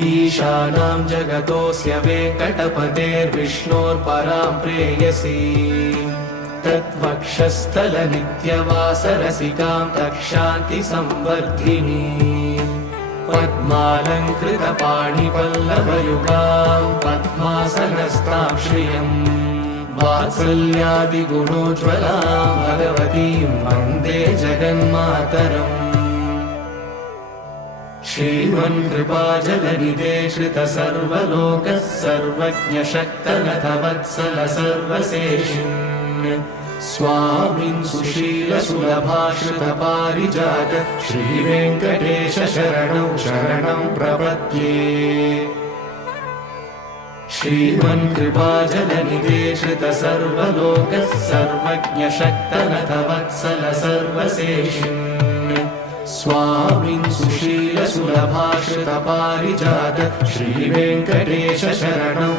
ईशानां जगतोऽस्य वेङ्कटपतेर्विष्णोर्परां प्रेयसी तत्वक्षस्थलनित्यवासरसिकां तक्षान्तिसंवर्धिनी पद्मालङ्कृतपाणिपल्लवयुगां पद्मासनस्तां श्रियम् वात्सल्यादिगुणोज्ज्वलां भगवतीं वन्दे जगन्मातरम् श्रीमन्कृपाजलनिधे श्रितसर्वलोकः सर्वज्ञशक्तनथ वत्सल सर्वशेषिन् स्वामिन् सुशीलसुलभाश्रितपारिजात श्रीवेङ्कटेश शरणं प्रपद्ये श्रीमन्कृपाजलनिधे श्रितसर्वलोकः सर्वज्ञशक्तनथ वत्सल सर्वशेषिन् स्वामिन् सुशीलसुलभाश्रितपारिजात श्रीवेङ्कटेश शरणं